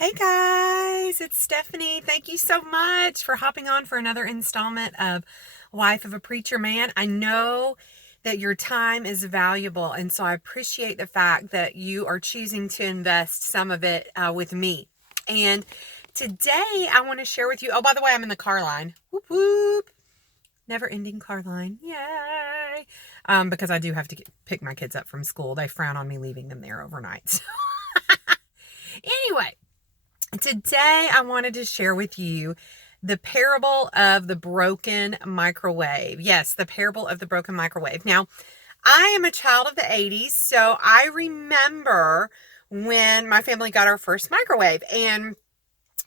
Hey guys, it's Stephanie. Thank you so much for hopping on for another installment of Wife of a Preacher Man. I know that your time is valuable, and so I appreciate the fact that you are choosing to invest some of it with me. And today I want to share with you. Oh, by the way, I'm in the car line. Whoop whoop. Never ending car line. Yay. Because I do have to pick my kids up from school. They frown on me leaving them there overnight. Anyway. Today, I wanted to share with you the parable of the broken microwave. Yes, the parable of the broken microwave. Now, I am a child of the 80s, so I remember when my family got our first microwave, and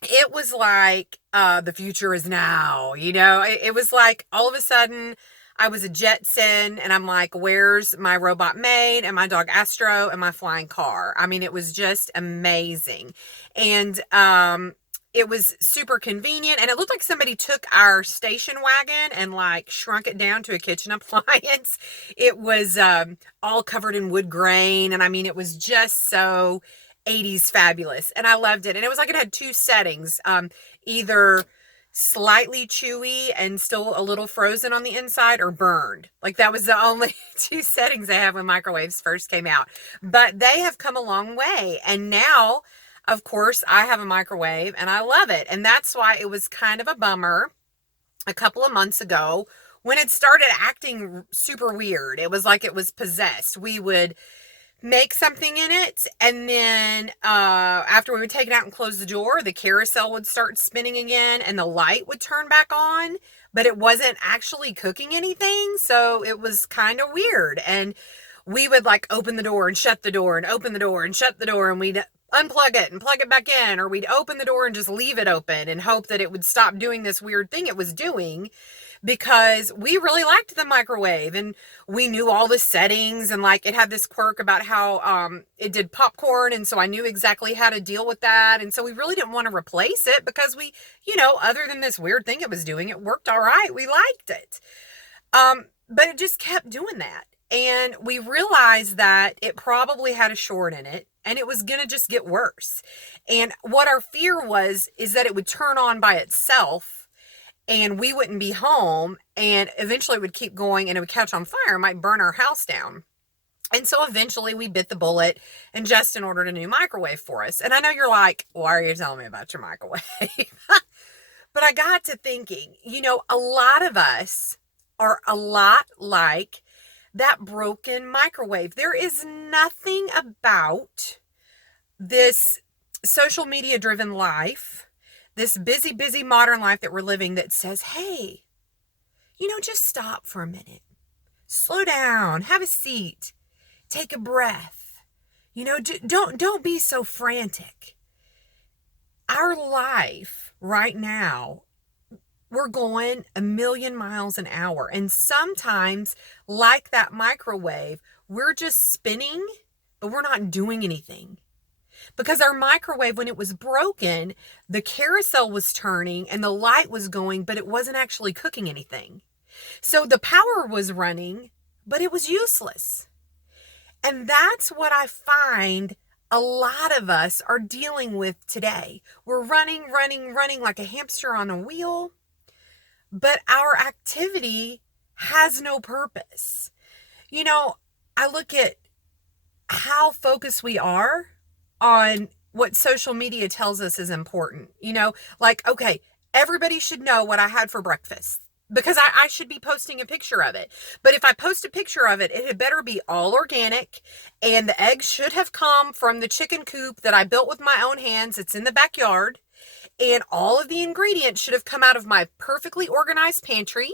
it was like the future is now. It was like all of a sudden I was a Jetson, and I'm like, where's my robot maid and my dog Astro and my flying car? I mean, it was just amazing. And it was super convenient, and it looked like somebody took our station wagon and like shrunk it down to a kitchen appliance. It was all covered in wood grain, and I mean, it was just so 80s fabulous, and I loved it. And it was like it had two settings, either slightly chewy and still a little frozen on the inside, or burned. Like, that was the only two settings they had when microwaves first came out. But they have come a long way, and now, of course, I have a microwave and I love it. And that's why it was kind of a bummer a couple of months ago when it started acting super weird. It was like it was possessed. We would make something in it, and then after we would take it out and close the door, the carousel would start spinning again and the light would turn back on, but it wasn't actually cooking anything. So it was kind of weird. And we would like open the door and shut the door and open the door and shut the door, and we'd unplug it and plug it back in, or we'd open the door and just leave it open and hope that it would stop doing this weird thing it was doing, because we really liked the microwave and we knew all the settings, and like it had this quirk about how it did popcorn, and so I knew exactly how to deal with that. And so we really didn't want to replace it because we, other than this weird thing it was doing, it worked all right. We liked it. But it just kept doing that. And we realized that it probably had a short in it, and it was going to just get worse. And what our fear was is that it would turn on by itself and we wouldn't be home, and eventually it would keep going and it would catch on fire and might burn our house down. And so eventually we bit the bullet, and Justin ordered a new microwave for us. And I know you're like, why are you telling me about your microwave? But I got to thinking, a lot of us are a lot like that broken microwave. There is nothing about this social media driven life, this busy modern life that we're living, that says, hey, just stop for a minute, slow down, have a seat, take a breath, don't be so frantic. Our life right now, we're going a million miles an hour, and sometimes, like that microwave, we're just spinning, but we're not doing anything. Because our microwave, when it was broken, the carousel was turning and the light was going, but it wasn't actually cooking anything. So the power was running, but it was useless. And that's what I find a lot of us are dealing with today. We're running like a hamster on a wheel, but our activity has no purpose. I look at how focused we are on what social media tells us is important. Like, okay, everybody should know what I had for breakfast, because I should be posting a picture of it. But if I post a picture of it, it had better be all organic, and the eggs should have come from the chicken coop that I built with my own hands. It's in the backyard. And all of the ingredients should have come out of my perfectly organized pantry.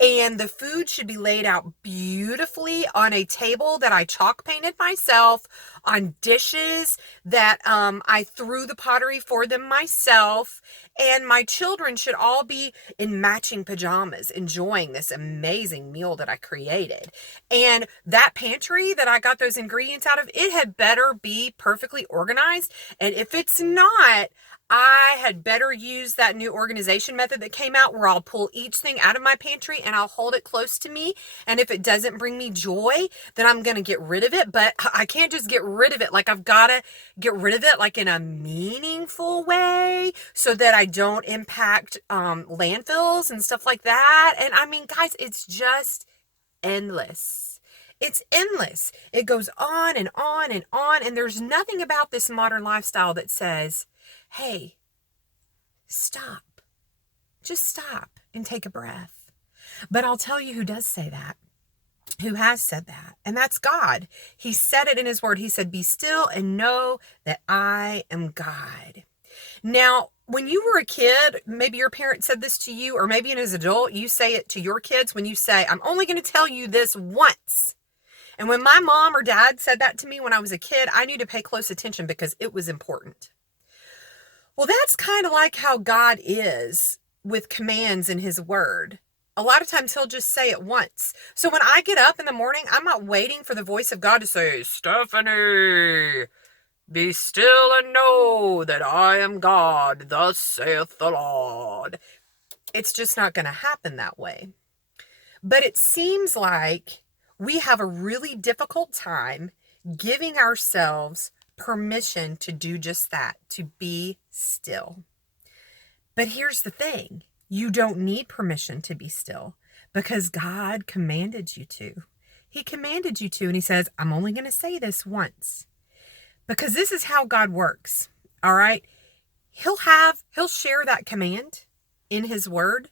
And the food should be laid out beautifully on a table that I chalk painted myself, on dishes that I threw the pottery for them myself. And my children should all be in matching pajamas, enjoying this amazing meal that I created. And that pantry that I got those ingredients out of, it had better be perfectly organized. And if it's not, I had better use that new organization method that came out, where I'll pull each thing out of my pantry and I'll hold it close to me. And if it doesn't bring me joy, then I'm going to get rid of it. But I can't just get rid rid of it. Like I've got to get rid of it like in a meaningful way so that I don't impact landfills and stuff like that. And I mean, guys, it's just endless. It's endless. It goes on and on and on. And there's nothing about this modern lifestyle that says, hey, stop. Just stop and take a breath. But I'll tell you who does say that, who has said that, and that's God. He said it in his word. He said, be still and know that I am God. Now, when you were a kid, maybe your parent said this to you, or maybe as an adult, you say it to your kids when you say, I'm only going to tell you this once. And when my mom or dad said that to me when I was a kid, I knew to pay close attention because it was important. Well, that's kind of like how God is with commands in his word. A lot of times he'll just say it once. So when I get up in the morning, I'm not waiting for the voice of God to say, Stephanie, be still and know that I am God, thus saith the Lord. It's just not going to happen that way. But it seems like we have a really difficult time giving ourselves permission to do just that, to be still. But here's the thing. You don't need permission to be still because God commanded you to. He commanded you to, and he says, I'm only going to say this once. Because this is how God works. All right. He'll share that command in his word,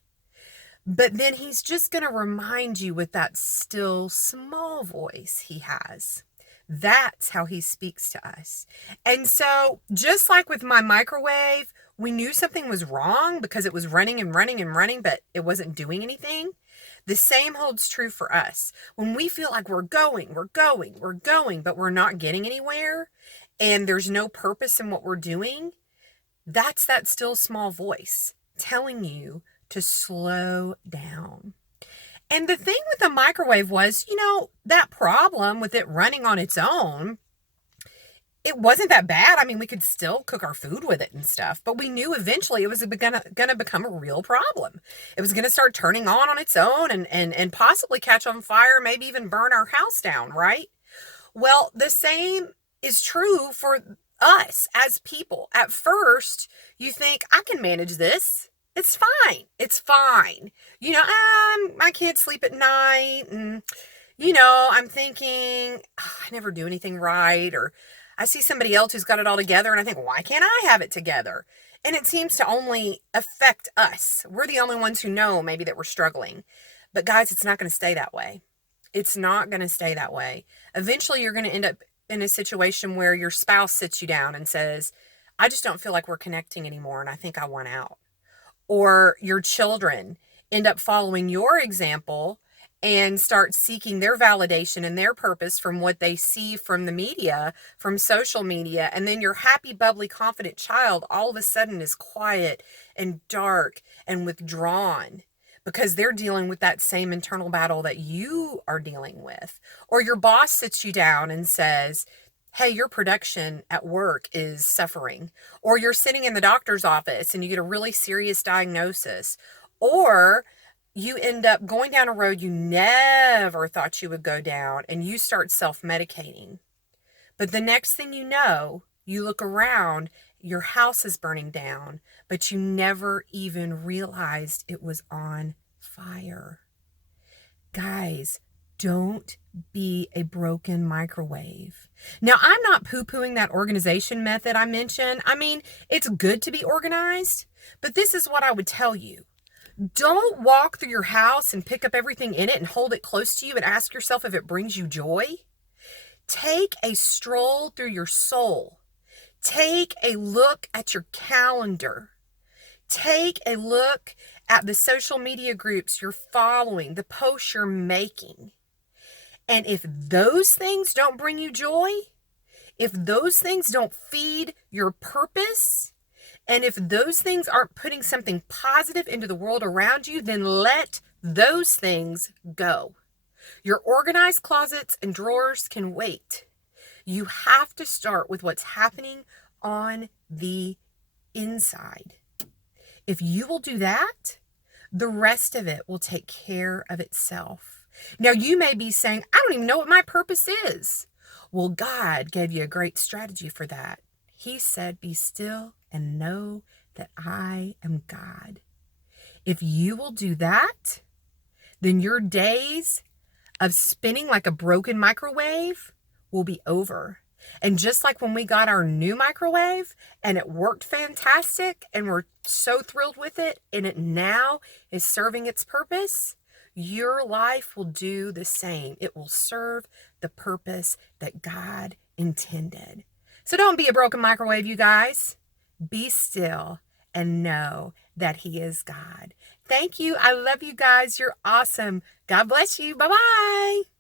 but then he's just going to remind you with that still small voice he has. That's how he speaks to us. And so just like with my microwave, we knew something was wrong because it was running and running and running, but it wasn't doing anything. The same holds true for us. When we feel like we're going, but we're not getting anywhere and there's no purpose in what we're doing, that's that still small voice telling you to slow down. And the thing with the microwave was, that problem with it running on its own, it wasn't that bad. I mean, we could still cook our food with it and stuff, but we knew eventually it was going to become a real problem. It was going to start turning on its own and possibly catch on fire, maybe even burn our house down, right? Well, the same is true for us as people. At first, you think, I can manage this. It's fine. It's fine. I can't sleep at night. And, I'm thinking, I never do anything right. Or I see somebody else who's got it all together and I think, why can't I have it together? And it seems to only affect us. We're the only ones who know maybe that we're struggling. But guys, it's not going to stay that way. It's not going to stay that way. Eventually, you're going to end up in a situation where your spouse sits you down and says, I just don't feel like we're connecting anymore and I think I want out. Or your children end up following your example and start seeking their validation and their purpose from what they see from the media, from social media. And then your happy, bubbly, confident child all of a sudden is quiet and dark and withdrawn because they're dealing with that same internal battle that you are dealing with. Or your boss sits you down and says, hey, your production at work is suffering. Or you're sitting in the doctor's office and you get a really serious diagnosis. Or you end up going down a road you never thought you would go down and you start self-medicating. But the next thing you know, you look around, your house is burning down, but you never even realized it was on fire. Guys, don't be a broken microwave. Now, I'm not poo-pooing that organization method I mentioned. I mean, it's good to be organized, but this is what I would tell you. Don't walk through your house and pick up everything in it and hold it close to you and ask yourself if it brings you joy. Take a stroll through your soul. Take a look at your calendar. Take a look at the social media groups you're following, the posts you're making. And if those things don't bring you joy, if those things don't feed your purpose, and if those things aren't putting something positive into the world around you, then let those things go. Your organized closets and drawers can wait. You have to start with what's happening on the inside. If you will do that, the rest of it will take care of itself. Now, you may be saying, I don't even know what my purpose is. Well, God gave you a great strategy for that. He said, be still and know that I am God. If you will do that, then your days of spinning like a broken microwave will be over. And just like when we got our new microwave and it worked fantastic and we're so thrilled with it and it now is serving its purpose, your life will do the same. It will serve the purpose that God intended. So don't be a broken microwave, you guys. Be still and know that He is God. Thank you. I love you guys. You're awesome. God bless you. Bye-bye.